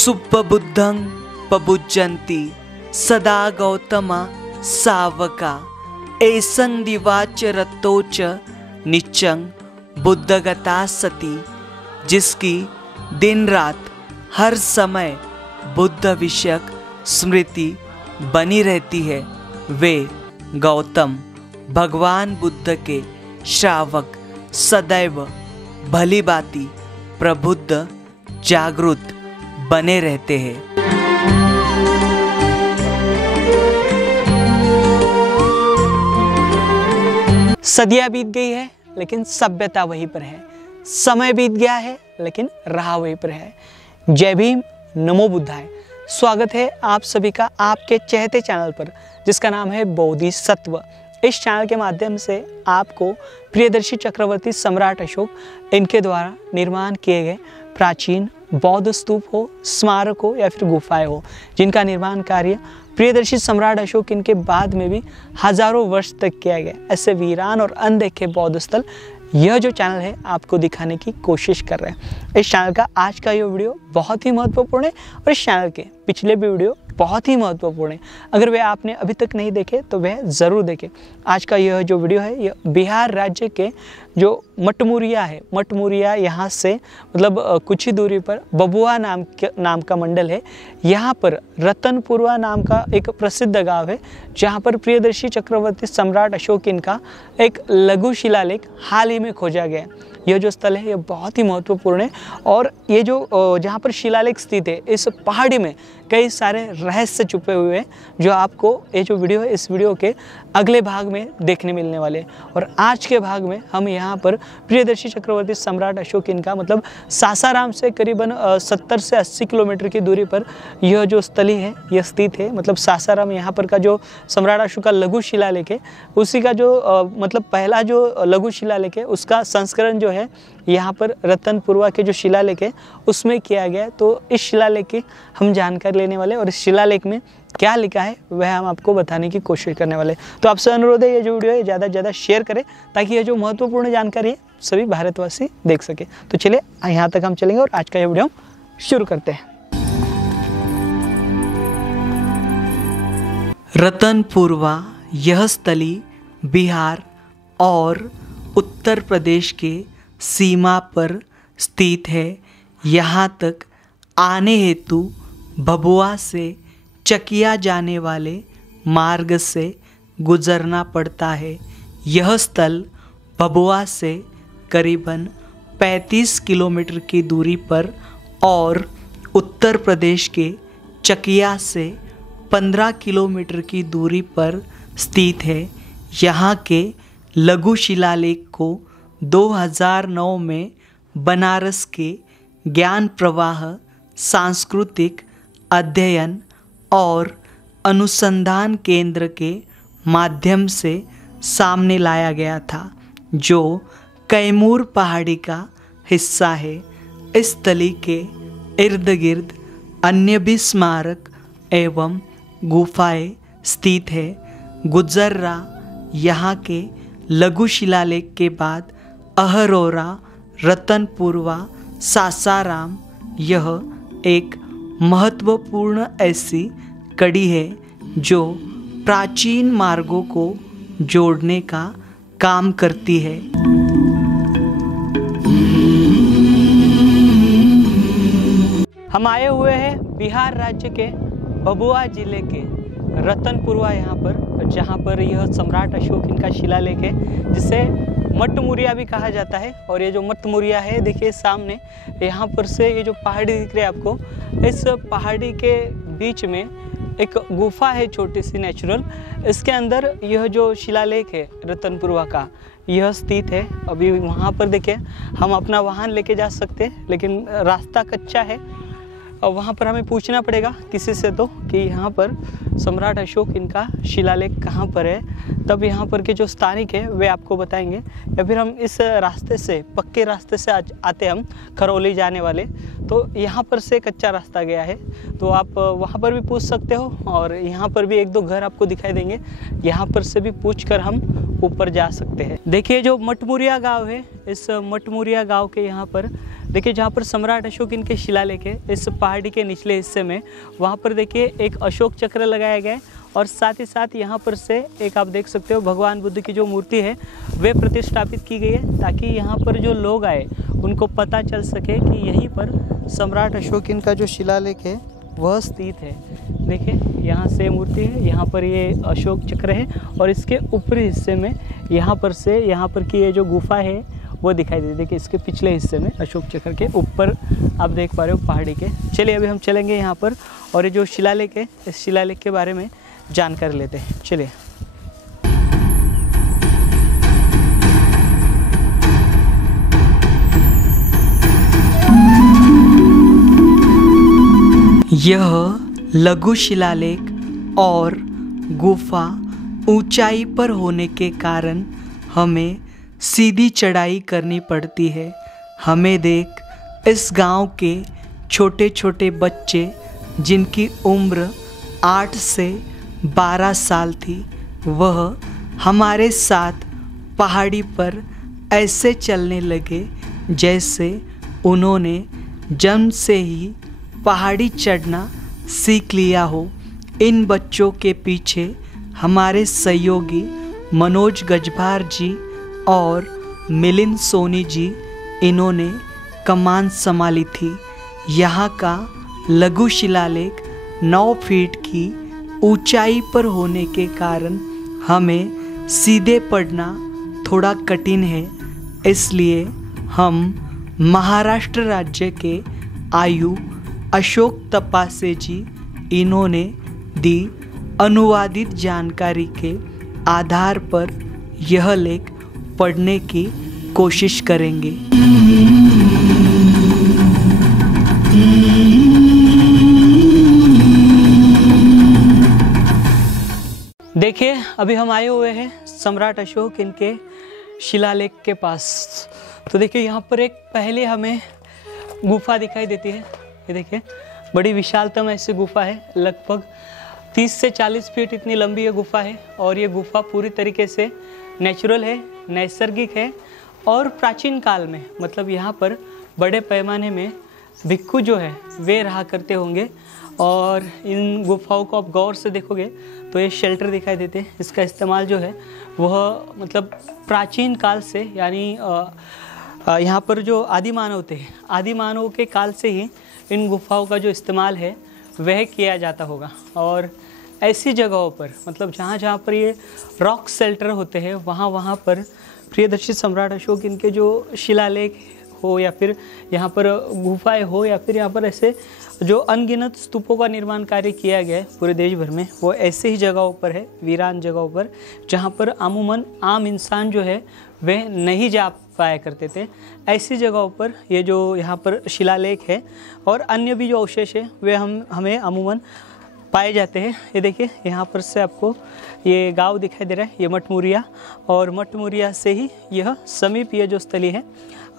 सुप्पबुद्धं पबुज्जन्ति सदा गौतमा सावका एसं दिवाच रतोच निच्चं बुद्धगता सती। जिसकी दिन रात हर समय बुद्ध विषयक स्मृति बनी रहती है, वे गौतम भगवान बुद्ध के श्रावक सदैव भली भांति प्रबुद्ध जागृत बने रहते हैं। सदियां बीत गई है लेकिन सभ्यता वहीं पर है। समय बीत गया है लेकिन राह वहीं पर है। जय भीम, नमो बुद्धाय। स्वागत है आप सभी का आपके चहेते चैनल पर, जिसका नाम है बोधिसत्व। इस चैनल के माध्यम से आपको प्रियदर्शी चक्रवर्ती सम्राट अशोक इनके द्वारा निर्माण किए गए प्राचीन बौद्ध स्तूप हो, स्मारक हो या फिर गुफाएं हो, जिनका निर्माण कार्य प्रियदर्शी सम्राट अशोक इनके बाद में भी हजारों वर्ष तक किया गया, ऐसे वीरान और अनदेखे बौद्ध स्थल यह जो चैनल है आपको दिखाने की कोशिश कर रहे हैं। इस चैनल का आज का ये वीडियो बहुत ही महत्वपूर्ण है और इस चैनल के पिछले भी वीडियो बहुत ही महत्वपूर्ण है। अगर वह आपने अभी तक नहीं देखे तो वह ज़रूर देखें। आज का यह जो वीडियो है यह बिहार राज्य के जो मटमुरिया है, मटमुरिया यहाँ से मतलब कुछ ही दूरी पर बबुआ नाम का मंडल है। यहाँ पर रतनपुरवा नाम का एक प्रसिद्ध गांव है, जहाँ पर प्रियदर्शी चक्रवर्ती सम्राट अशोक इनका एक लघु शिलालेख हाल ही में खोजा गया। यह जो स्थल है यह बहुत ही महत्वपूर्ण है और ये जो जहाँ पर शिलालेख स्थित है, इस पहाड़ी में कई सारे रहस्य छुपे हुए हैं, जो आपको ये जो वीडियो है इस वीडियो के अगले भाग में देखने मिलने वाले हैं। और आज के भाग में हम यहाँ पर प्रियदर्शी चक्रवर्ती सम्राट अशोक इनका मतलब सासाराम से करीबन 70 से 80 किलोमीटर की दूरी पर यह जो स्थली है यह स्थित है। मतलब सासाराम यहाँ पर का जो सम्राट अशोक का लघु शिलालेख है, उसी का जो मतलब पहला जो लघु शिलालेख है उसका संस्करण जो है यहाँ पर रतनपुरवा के जो शिलालेख है उसमें किया गया है। तो इस शिलालेख की हम जानकारी लेने वाले और इस शिलालेख में क्या लिखा है वह हम आपको बताने की कोशिश करने वाले। तो आपसे अनुरोध है ये जो वीडियो है ज़्यादा से ज़्यादा शेयर करें, ताकि ये जो महत्वपूर्ण जानकारी है सभी भारतवासी देख सके। तो चलिए यहाँ तक हम चलेंगे और आज का ये वीडियो हम शुरू करते हैं। रतनपुरवा यह स्थली बिहार और उत्तर प्रदेश के सीमा पर स्थित है। यहाँ तक आने हेतु भभुआ से चकिया जाने वाले मार्ग से गुजरना पड़ता है। यह स्थल भभुआ से करीबन 35 किलोमीटर की दूरी पर और उत्तर प्रदेश के चकिया से 15 किलोमीटर की दूरी पर स्थित है। यहाँ के लघु शिलालेख को 2009 में बनारस के ज्ञान प्रवाह सांस्कृतिक अध्ययन और अनुसंधान केंद्र के माध्यम से सामने लाया गया था, जो कैमूर पहाड़ी का हिस्सा है। इस स्थली के इर्द गिर्द अन्य भी स्मारक एवं गुफाएं स्थित है। गुजर्रा यहाँ के लघु शिलालेख के बाद अहरोरा, रतनपुरवा, सासाराम यह एक महत्वपूर्ण ऐसी कड़ी है जो प्राचीन मार्गों को जोड़ने का काम करती है। हम आए हुए हैं बिहार राज्य के भभुआ जिले के रतनपुरवा यहाँ पर, जहाँ पर यह सम्राट अशोक इनका शिलालेख है, जिसे मटमुरिया भी कहा जाता है। और ये जो मटमुरिया है देखिए सामने, यहाँ पर से ये जो पहाड़ी दिख रही है आपको, इस पहाड़ी के बीच में एक गुफा है छोटी सी नेचुरल। इसके अंदर यह जो शिलालेख है रतनपुरवा का यह स्थित है। अभी वहाँ पर देखिए हम अपना वाहन लेके जा सकते हैं, लेकिन रास्ता कच्चा है और वहाँ पर हमें पूछना पड़ेगा किसी से तो कि यहाँ पर सम्राट अशोक इनका शिलालेख कहाँ पर है, तब यहाँ पर के जो स्थानिक है वे आपको बताएंगे। या फिर हम इस रास्ते से, पक्के रास्ते से आते हम खरौली जाने वाले, तो यहाँ पर से कच्चा रास्ता गया है, तो आप वहाँ पर भी पूछ सकते हो। और यहाँ पर भी एक दो घर आपको दिखाई देंगे, यहाँ पर से भी पूछ कर हम ऊपर जा सकते हैं। देखिए जो मटमुरिया गांव है, इस मटमुरिया गांव के यहाँ पर देखिए जहाँ पर सम्राट अशोक इनके शिलालेख है, इस पहाड़ी के निचले हिस्से में वहाँ पर देखिए एक अशोक चक्र लगाया गया है और साथ ही साथ यहाँ पर से एक आप देख सकते हो भगवान बुद्ध की जो मूर्ति है वे प्रतिष्ठापित की गई है, ताकि यहाँ पर जो लोग आए उनको पता चल सके कि यहीं पर सम्राट अशोक इनका जो शिलालेख है वह स्थित है। देखिए यहाँ से मूर्ति है, यहाँ पर ये अशोक चक्र है और इसके ऊपरी हिस्से में यहाँ पर से यहाँ पर की ये जो गुफा है वो दिखाई देती है। देखिए इसके पिछले हिस्से में अशोक चक्र के ऊपर आप देख पा रहे हो पहाड़ी के। चलिए अभी हम चलेंगे यहाँ पर और ये जो शिलालेख है इस शिलालेख के बारे में जानकारी लेते हैं। चलिए यह लघु शिलालेख और गुफा ऊंचाई पर होने के कारण हमें सीधी चढ़ाई करनी पड़ती है। हमें देख इस गांव के छोटे छोटे बच्चे जिनकी उम्र 8 से 12 साल थी, वह हमारे साथ पहाड़ी पर ऐसे चलने लगे जैसे उन्होंने जन्म से ही पहाड़ी चढ़ना सीख लिया हो। इन बच्चों के पीछे हमारे सहयोगी मनोज गजभार जी और मिलिंद सोनी जी इन्होंने कमान संभाली थी। यहाँ का लघु शिलालेख 9 फीट की ऊंचाई पर होने के कारण हमें सीधे पढ़ना थोड़ा कठिन है, इसलिए हम महाराष्ट्र राज्य के आयु अशोक तपासे जी इन्होंने दी अनुवादित जानकारी के आधार पर यह लेख पढ़ने की कोशिश करेंगे। देखिए अभी हम आए हुए हैं सम्राट अशोक इनके शिलालेख के पास। तो देखिए यहाँ पर एक पहले हमें गुफा दिखाई देती है। ये देखिए बड़ी विशालतम ऐसी गुफा है, लगभग 30 से 40 फीट इतनी लंबी ये गुफा है और ये गुफा पूरी तरीके से नेचुरल है, नैसर्गिक है और प्राचीन काल में मतलब यहाँ पर बड़े पैमाने में भिक्खु जो है वे रहा करते होंगे। और इन गुफाओं को आप गौर से देखोगे तो ये शेल्टर दिखाई देते हैं। इसका इस्तेमाल जो है वह मतलब प्राचीन काल से यानी यहाँ पर जो आदि मानव थे, आदि मानव के काल से ही इन गुफाओं का जो इस्तेमाल है वह किया जाता होगा। और ऐसी जगहों पर मतलब जहाँ जहाँ पर ये रॉक शेल्टर होते हैं वहाँ पर प्रियदर्शी सम्राट अशोक इनके जो शिलालेख हो या फिर यहाँ पर गुफाएं हो या फिर यहाँ पर ऐसे जो अनगिनत स्तूपों का निर्माण कार्य किया गया है पूरे देश भर में, वो ऐसे ही जगहों पर है, वीरान जगहों पर, जहाँ पर अमूमन आम इंसान जो है वह नहीं जा पाया करते थे। ऐसी जगहों पर ये जो यहाँ पर शिलालेख है और अन्य भी जो अवशेष है वे हमें अमूमन पाए जाते हैं। ये देखिए यहाँ पर से आपको ये गांव दिखाई दे रहा है, ये मटमुरिया, और मटमुरिया से ही यह समीप ये जो स्थली है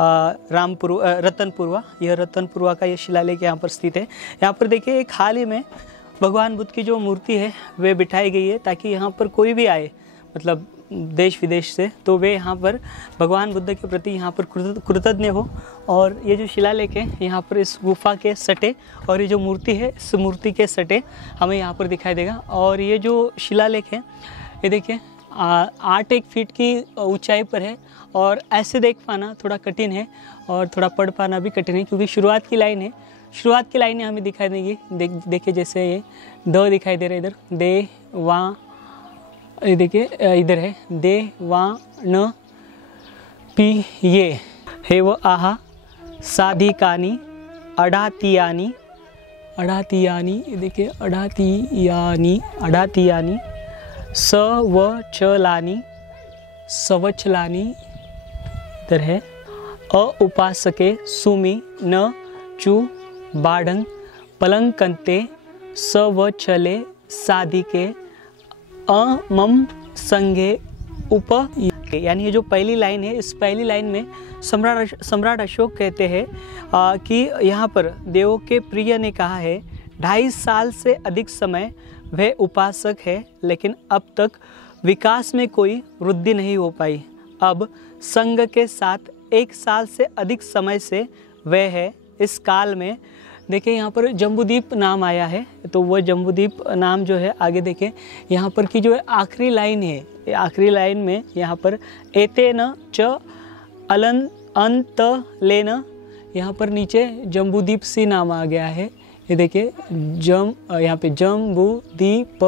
रतनपुरवा, यह रतनपुरवा का ये शिलालेख यहाँ पर स्थित है। यहाँ पर देखिए एक हाल ही में भगवान बुद्ध की जो मूर्ति है वे बिठाई गई है ताकि यहाँ पर कोई भी आए मतलब देश विदेश से तो वे यहाँ पर भगवान बुद्ध के प्रति यहाँ पर कृतज्ञ हो। और ये जो शिलालेख है यहाँ पर इस गुफा के सटे और ये जो मूर्ति है इस मूर्ति के सटे हमें यहाँ पर दिखाई देगा। और ये जो शिलालेख है ये देखिए 8 फीट की ऊंचाई पर है और ऐसे देख पाना थोड़ा कठिन है और थोड़ा पढ़ पाना भी कठिन है क्योंकि शुरुआत की लाइन है, शुरुआत की लाइनें हमें दिखाई देंगी। देखिए जैसे ये द दिखाई दे रहा है, इधर दे वा, ये देखिए इधर है दे वा न पी ये हे व आहा साधिकानी अडातियानी, अडातियानी, देखिए अडातियानी स व चलानी, सवचलानी, इधर है अ उपासके सुमी न चु बाढ़ंग पलंकंते स व चले साधिके मम संगे उप। यानी ये जो पहली लाइन है इस पहली लाइन में सम्राट अशोक कहते हैं कि यहाँ पर देवों के प्रिय ने कहा है 2.5 साल से अधिक समय वह उपासक है लेकिन अब तक विकास में कोई वृद्धि नहीं हो पाई। अब संघ के साथ 1 साल से अधिक समय से वह है। इस काल में देखिए यहाँ पर जम्बूद्वीप नाम आया है, तो वह जम्बूद्वीप नाम जो है आगे देखें यहाँ पर की जो आखिरी लाइन है, आखिरी लाइन में यहाँ पर एतेन च अलन अंत लेन, यहाँ पर नीचे जम्बूद्वीप सी नाम आ गया है। ये देखिए यहाँ पे जम्बूद्वीप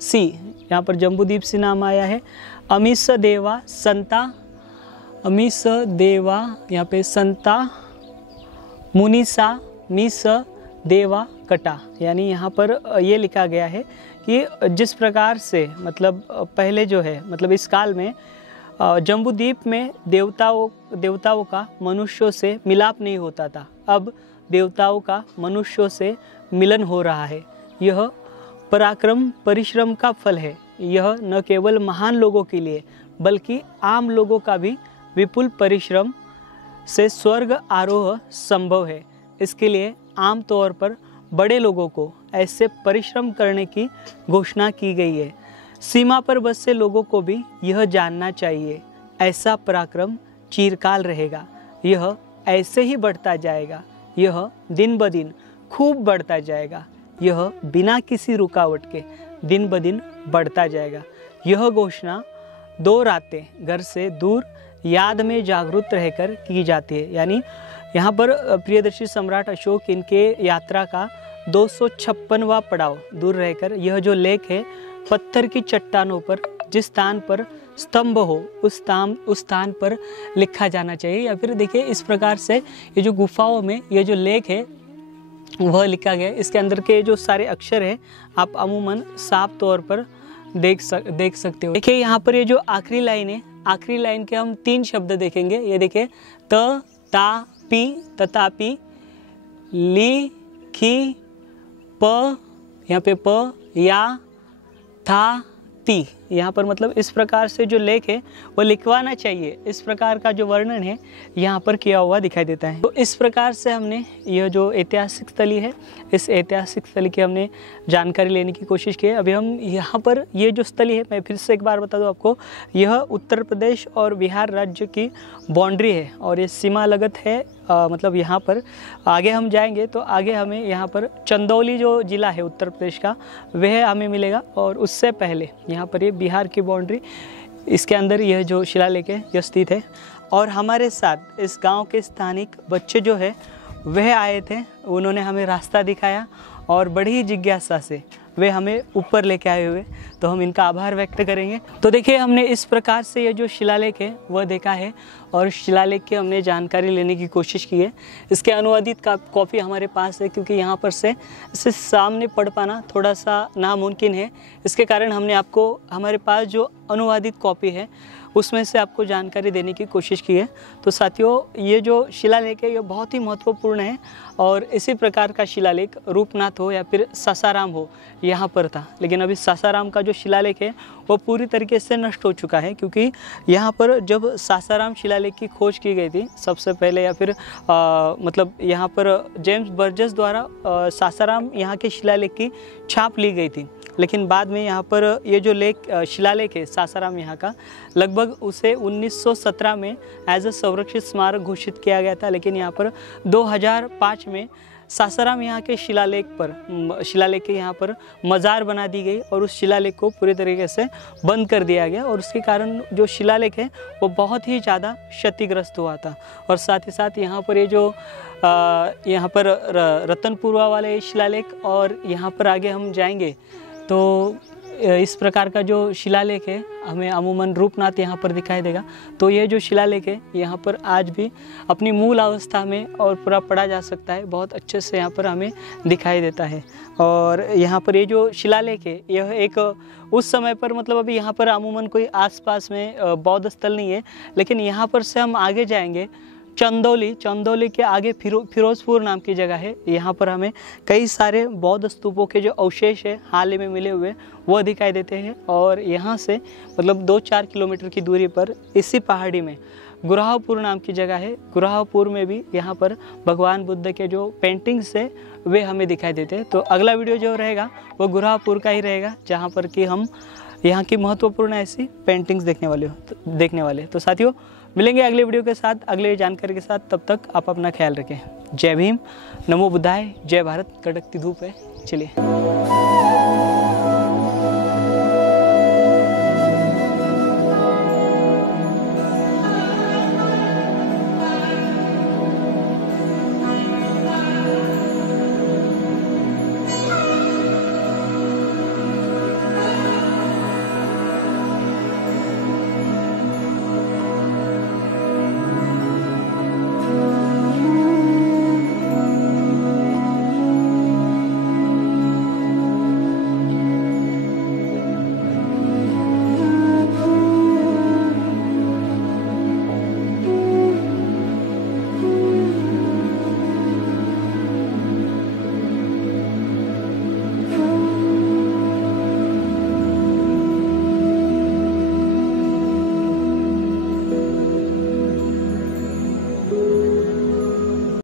सी, यहाँ पर जम्बूद्वीप सी नाम आया है। अमीस देवा संता, अमीस देवा यहाँ पे संता मुनीसा मिस देवा कटा, यानी यहाँ पर ये लिखा गया है कि जिस प्रकार से मतलब पहले जो है मतलब इस काल में जम्बूद्वीप में देवताओं का मनुष्यों से मिलाप नहीं होता था, अब देवताओं का मनुष्यों से मिलन हो रहा है। यह पराक्रम परिश्रम का फल है। यह न केवल महान लोगों के लिए बल्कि आम लोगों का भी विपुल परिश्रम से स्वर्ग आरोह संभव है। इसके लिए आम तौर पर बड़े लोगों को ऐसे परिश्रम करने की घोषणा की गई है। सीमा पर बसे लोगों को भी यह जानना चाहिए, ऐसा पराक्रम चिरकाल रहेगा। यह ऐसे ही बढ़ता जाएगा, यह दिन ब दिन खूब बढ़ता जाएगा, यह बिना किसी रुकावट के दिन ब दिन बढ़ता जाएगा। यह घोषणा 2 रातें घर से दूर याद में जागरूक रहकर की जाती है। यानी यहाँ पर प्रियदर्शी सम्राट अशोक इनके यात्रा का 256वां पड़ाव दूर रहकर यह जो लेख है पत्थर की चट्टानों पर जिस स्थान पर स्तंभ हो उस स्थान पर लिखा जाना चाहिए। या फिर देखिए इस प्रकार से ये जो गुफाओं में ये जो लेख है वह लिखा गया है। इसके अंदर के जो सारे अक्षर है आप अमूमन साफ तौर पर देख सकते हो। देखिए यहाँ पर ये जो आखिरी लाइन है, आखिरी लाइन के हम 3 शब्द देखेंगे। ये देखिए त ता पी, तथापि, ली खी प, यहाँ पे प, या था ती, यहाँ पर मतलब इस प्रकार से जो लेख है वो लिखवाना चाहिए। इस प्रकार का जो वर्णन है यहाँ पर किया हुआ दिखाई देता है। तो इस प्रकार से हमने यह जो ऐतिहासिक स्थली है इस ऐतिहासिक स्थली की हमने जानकारी लेने की कोशिश की है। अभी हम यहाँ पर ये जो स्थली है मैं फिर से एक बार बता दूँ आपको, यह उत्तर प्रदेश और बिहार राज्य की बाउंड्री है और ये सीमा लगत है। मतलब यहाँ पर आगे हम जाएंगे तो आगे हमें यहाँ पर चंदौली जो ज़िला है उत्तर प्रदेश का वह हमें मिलेगा और उससे पहले यहाँ पर ये बिहार की बाउंड्री, इसके अंदर यह जो शिलालेख है यह स्थित है। और हमारे साथ इस गांव के स्थानिक बच्चे जो है वह आए थे, उन्होंने हमें रास्ता दिखाया और बड़ी जिज्ञासा से वे हमें ऊपर लेके आए हुए, तो हम इनका आभार व्यक्त करेंगे। तो देखिए हमने इस प्रकार से ये जो शिलालेख है वह देखा है और शिलालेख की हमने जानकारी लेने की कोशिश की है। इसके अनुवादित का कॉपी हमारे पास है क्योंकि यहाँ पर से इसे सामने पढ़ पाना थोड़ा सा नामुमकिन है। इसके कारण हमने आपको हमारे पास जो अनुवादित कॉपी है उसमें से आपको जानकारी देने की कोशिश की है। तो साथियों ये जो शिलालेख है ये बहुत ही महत्वपूर्ण है और इसी प्रकार का शिलालेख रूपनाथ हो या फिर सासाराम हो यहाँ पर था, लेकिन अभी सासाराम का जो शिलालेख है वो पूरी तरीके से नष्ट हो चुका है क्योंकि यहाँ पर जब सासाराम शिलालेख की खोज की गई थी सबसे पहले या फिर मतलब यहाँ पर जेम्स बर्जेस द्वारा सासाराम यहाँ के शिलालेख की छाप ली गई थी, लेकिन बाद में यहाँ पर ये जो शिलालेख है सासाराम यहाँ का लगभग उसे 1917 में एज अ संरक्षित स्मारक घोषित किया गया था। लेकिन यहाँ पर 2005 में सासाराम यहाँ के शिलालेख के यहाँ पर मज़ार बना दी गई और उस शिलालेख को पूरी तरीके से बंद कर दिया गया और उसके कारण जो शिलालेख है वो बहुत ही ज़्यादा क्षतिग्रस्त हुआ था। और साथ ही साथ यहाँ पर ये जो यहाँ पर रतनपुरा वाले शिलालेख और यहाँ पर आगे हम जाएंगे तो इस प्रकार का जो शिलालेख है हमें अमूमन रूपनाथ यहाँ पर दिखाई देगा। तो ये जो शिलालेख है यहाँ पर आज भी अपनी मूल अवस्था में और पूरा पढ़ा जा सकता है, बहुत अच्छे से यहाँ पर हमें दिखाई देता है। और यहाँ पर ये जो शिलालेख है यह एक उस समय पर मतलब अभी यहाँ पर अमूमन कोई आसपास में बौद्ध स्थल नहीं है, लेकिन यहाँ पर से हम आगे जाएंगे चंदौली के आगे फिरोजपुर नाम की जगह है। यहाँ पर हमें कई सारे बौद्ध स्तूपों के जो अवशेष है हाल ही में मिले हुए वो दिखाई देते हैं। और यहाँ से मतलब 2-4 किलोमीटर की दूरी पर इसी पहाड़ी में गुराहपुर नाम की जगह है। गुराहपुर में भी यहाँ पर भगवान बुद्ध के जो पेंटिंग्स है वे हमें दिखाई देते हैं। तो अगला वीडियो जो रहेगा वो गुराहपुर का ही रहेगा, जहाँ पर कि हम यहाँ की महत्वपूर्ण ऐसी पेंटिंग्स देखने वाले। तो साथियों, मिलेंगे अगले वीडियो के साथ, अगले जानकारी के साथ। तब तक आप अपना ख्याल रखें। जय भीम, नमो बुद्धाय, जय भारत। कड़कती धूप है, चलिए।